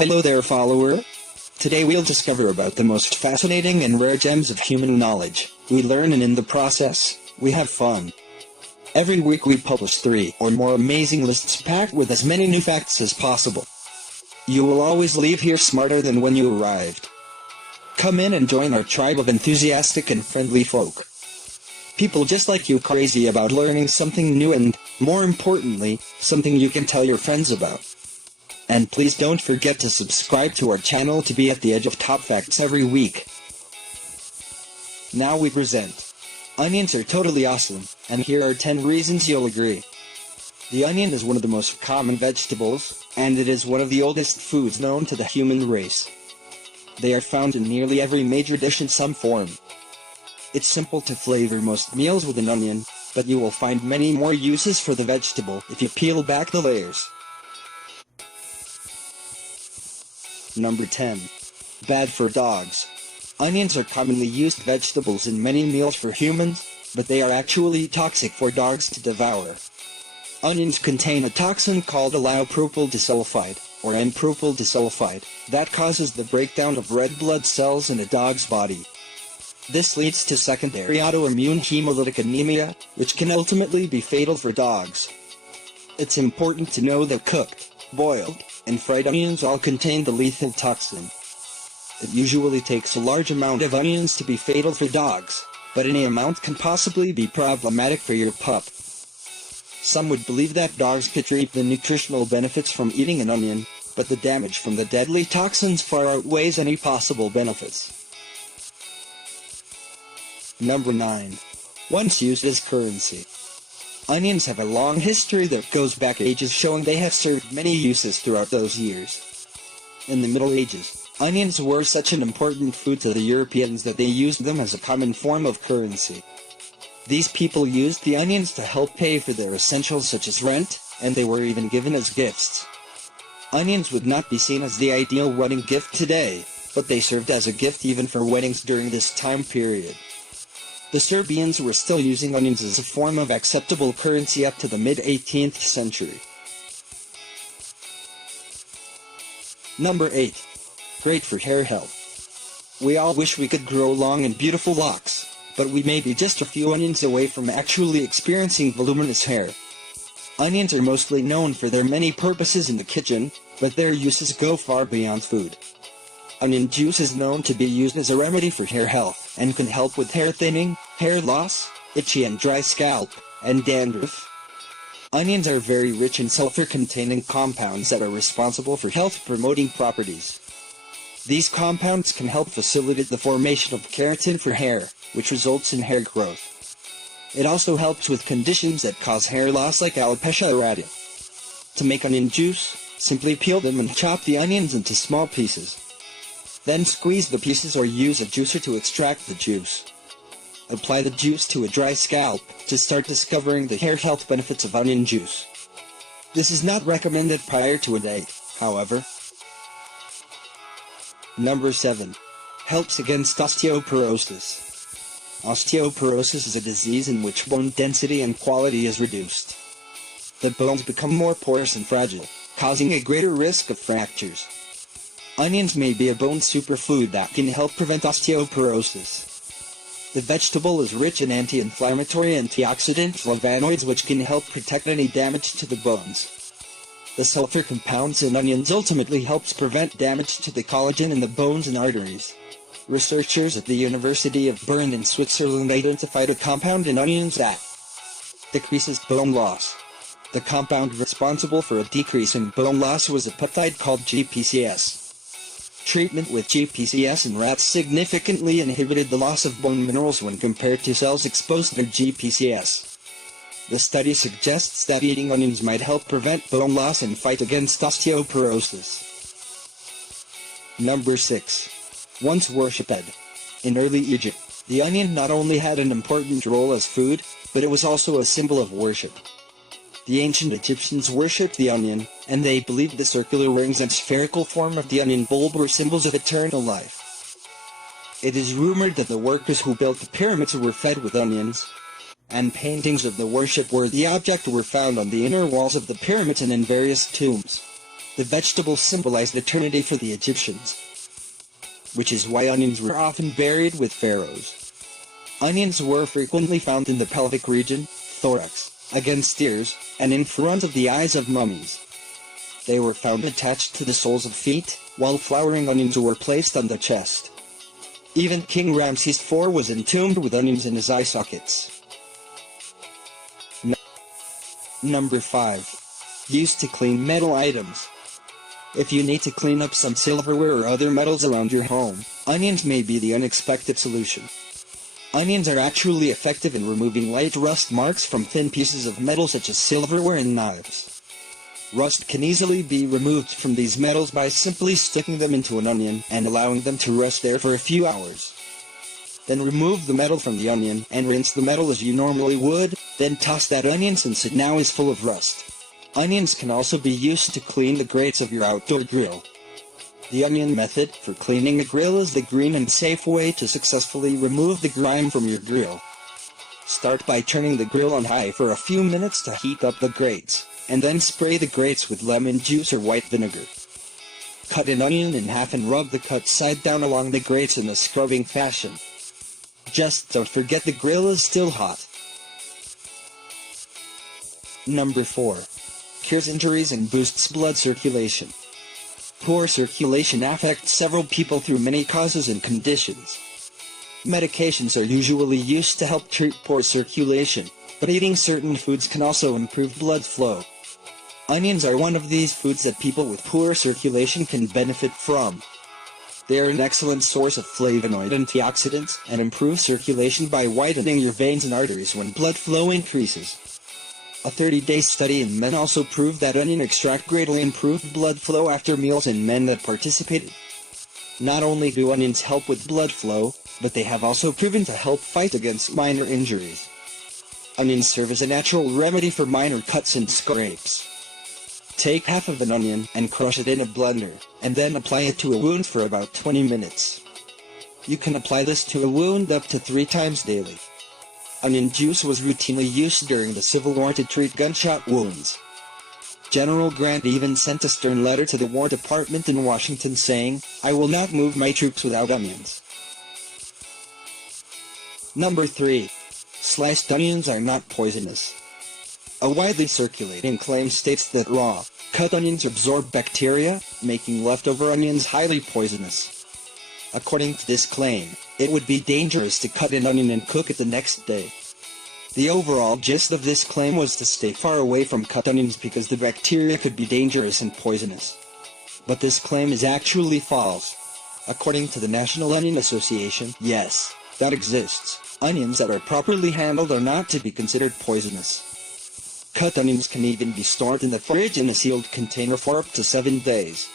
Hello there, follower. Today we'll discover about the most fascinating and rare gems of human knowledge. We learn, and in the process, we have fun. Every week we publish 3 or more amazing lists packed with as many new facts as possible. You will always leave here smarter than when you arrived. Come in and join our tribe of enthusiastic and friendly folk. People just like you, crazy about learning something new and, more importantly, something you can tell your friends about. And please don't forget to subscribe to our channel to be at the edge of top facts every week. Now we present onions are totally awesome, and here are 10 reasons you'll agree. The onion is one of the most common vegetables, and it is one of the oldest foods known to the human race. They are found in nearly every major dish in some form. It's simple to flavor most meals with an onion, but you will find many more uses for the vegetable if you peel back the layers. Number 10. Bad for dogs. Onions are commonly used vegetables in many meals for humans, but they are actually toxic for dogs to devour. Onions contain a toxin called allopropyl disulfide, or N-propyl disulfide, that causes the breakdown of red blood cells in a dog's body. This leads to secondary autoimmune hemolytic anemia, which can ultimately be fatal for dogs. It's important to know that cooked, boiled, and fried onions all contain the lethal toxin. It usually takes a large amount of onions to be fatal for dogs, but any amount can possibly be problematic for your pup. Some would believe that dogs could reap the nutritional benefits from eating an onion, but the damage from the deadly toxins far outweighs any possible benefits. Number 9. Once used as currency. Onions have a long history that goes back ages, showing they have served many uses throughout those years. In the Middle Ages, onions were such an important food to the Europeans that they used them as a common form of currency. These people used the onions to help pay for their essentials such as rent, and they were even given as gifts. Onions would not be seen as the ideal wedding gift today, but they served as a gift even for weddings during this time period. The Serbians were still using onions as a form of acceptable currency up to the mid-18th century. Number 8. Great for hair health. We all wish we could grow long and beautiful locks, but we may be just a few onions away from actually experiencing voluminous hair. Onions are mostly known for their many purposes in the kitchen, but their uses go far beyond food. Onion juice is known to be used as a remedy for hair health, and can help with hair thinning, hair loss, itchy and dry scalp, and dandruff. Onions are very rich in sulfur-containing compounds that are responsible for health-promoting properties. These compounds can help facilitate the formation of keratin for hair, which results in hair growth. It also helps with conditions that cause hair loss like alopecia areata. To make onion juice, simply peel them and chop the onions into small pieces. Then squeeze the pieces or use a juicer to extract the juice. Apply the juice to a dry scalp to start discovering the hair health benefits of onion juice. This is not recommended prior to a date, however. Number 7. Helps against osteoporosis. Osteoporosis is a disease in which bone density and quality is reduced. The bones become more porous and fragile, causing a greater risk of fractures. Onions may be a bone superfood that can help prevent osteoporosis. The vegetable is rich in anti-inflammatory antioxidant flavonoids which can help protect any damage to the bones. The sulfur compounds in onions ultimately helps prevent damage to the collagen in the bones and arteries. Researchers at the University of Bern in Switzerland identified a compound in onions that decreases bone loss. The compound responsible for a decrease in bone loss was a peptide called GPCS. Treatment with GPCS in rats significantly inhibited the loss of bone minerals when compared to cells exposed to GPCS. The study suggests that eating onions might help prevent bone loss and fight against osteoporosis. Number 6. Once worshipped. In early Egypt, the onion not only had an important role as food, but it was also a symbol of worship. The ancient Egyptians worshipped the onion, and they believed the circular rings and spherical form of the onion bulb were symbols of eternal life. It is rumored that the workers who built the pyramids were fed with onions, and paintings of the worship-worthy object were found on the inner walls of the pyramids and in various tombs. The vegetable symbolized eternity for the Egyptians, which is why onions were often buried with pharaohs. Onions were frequently found in the pelvic region, thorax, against ears, and in front of the eyes of mummies. They were found attached to the soles of feet, while flowering onions were placed on the chest. Even King Ramses IV was entombed with onions in his eye sockets. Number 5. Used to clean metal items. If you need to clean up some silverware or other metals around your home, onions may be the unexpected solution. Onions are actually effective in removing light rust marks from thin pieces of metal such as silverware and knives. Rust can easily be removed from these metals by simply sticking them into an onion and allowing them to rest there for a few hours. Then remove the metal from the onion and rinse the metal as you normally would, then toss that onion since it now is full of rust. Onions can also be used to clean the grates of your outdoor grill. The onion method for cleaning a grill is the green and safe way to successfully remove the grime from your grill. Start by turning the grill on high for a few minutes to heat up the grates, and then spray the grates with lemon juice or white vinegar. Cut an onion in half and rub the cut side down along the grates in a scrubbing fashion. Just don't forget the grill is still hot. Number 4. Cures injuries and boosts blood circulation. Poor circulation affects several people through many causes and conditions. Medications are usually used to help treat poor circulation, but eating certain foods can also improve blood flow. Onions are one of these foods that people with poor circulation can benefit from. They are an excellent source of flavonoid antioxidants and improve circulation by whitening your veins and arteries when blood flow increases. A 30-day study in men also proved that onion extract greatly improved blood flow after meals in men that participated. Not only do onions help with blood flow, but they have also proven to help fight against minor injuries. Onions serve as a natural remedy for minor cuts and scrapes. Take half of an onion and crush it in a blender, and then apply it to a wound for about 20 minutes. You can apply this to a wound up to 3 times daily. Onion juice was routinely used during the Civil War to treat gunshot wounds. General Grant even sent a stern letter to the War Department in Washington saying, "I will not move my troops without onions." Number 3. Sliced onions are not poisonous. A widely circulating claim states that raw, cut onions absorb bacteria, making leftover onions highly poisonous. According to this claim, it would be dangerous to cut an onion and cook it the next day. The overall gist of this claim was to stay far away from cut onions because the bacteria could be dangerous and poisonous. But this claim is actually false. According to the National Onion Association, yes, that exists. Onions that are properly handled are not to be considered poisonous. Cut onions can even be stored in the fridge in a sealed container for up to 7 days.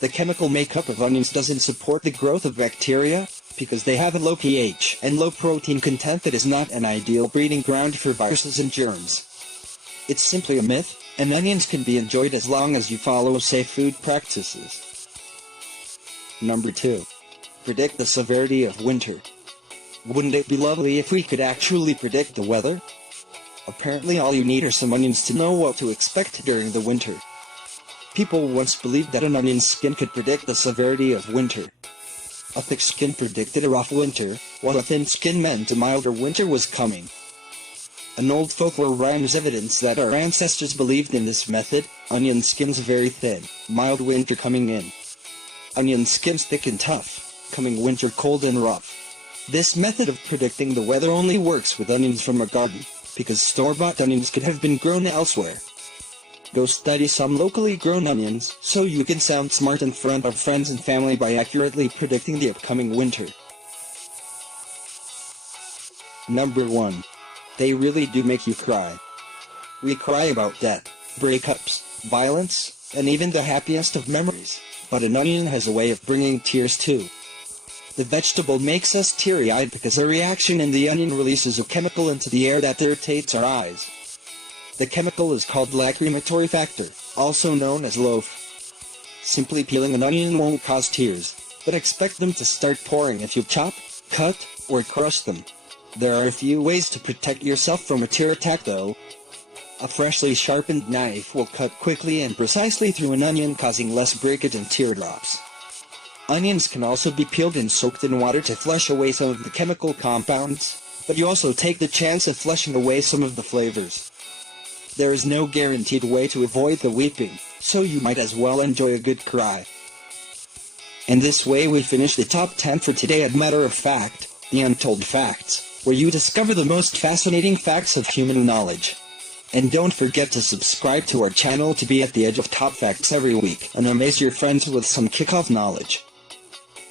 The chemical makeup of onions doesn't support the growth of bacteria, because they have a low pH and low protein content that is not an ideal breeding ground for viruses and germs. It's simply a myth, and onions can be enjoyed as long as you follow safe food practices. Number 2. Predict the severity of winter. Wouldn't it be lovely if we could actually predict the weather? Apparently all you need are some onions to know what to expect during the winter. People once believed that an onion's skin could predict the severity of winter. A thick skin predicted a rough winter, while a thin skin meant a milder winter was coming. An old folklore rhyme is evidence that our ancestors believed in this method: onion skins very thin, mild winter coming in. Onion skins thick and tough, coming winter cold and rough. This method of predicting the weather only works with onions from a garden, because store-bought onions could have been grown elsewhere. Go study some locally grown onions, so you can sound smart in front of friends and family by accurately predicting the upcoming winter. Number 1. They really do make you cry. We cry about death, breakups, violence, and even the happiest of memories, but an onion has a way of bringing tears too. The vegetable makes us teary-eyed because a reaction in the onion releases a chemical into the air that irritates our eyes. The chemical is called lacrimatory factor, also known as loaf. Simply peeling an onion won't cause tears, but expect them to start pouring if you chop, cut, or crush them. There are a few ways to protect yourself from a tear attack though. A freshly sharpened knife will cut quickly and precisely through an onion, causing less breakage and teardrops. Onions can also be peeled and soaked in water to flush away some of the chemical compounds, but you also take the chance of flushing away some of the flavors. There is no guaranteed way to avoid the weeping, so you might as well enjoy a good cry. And this way we finish the top 10 for today at Matter of Fact, the Untold Facts, where you discover the most fascinating facts of human knowledge. And don't forget to subscribe to our channel to be at the edge of top facts every week and amaze your friends with some kickoff knowledge.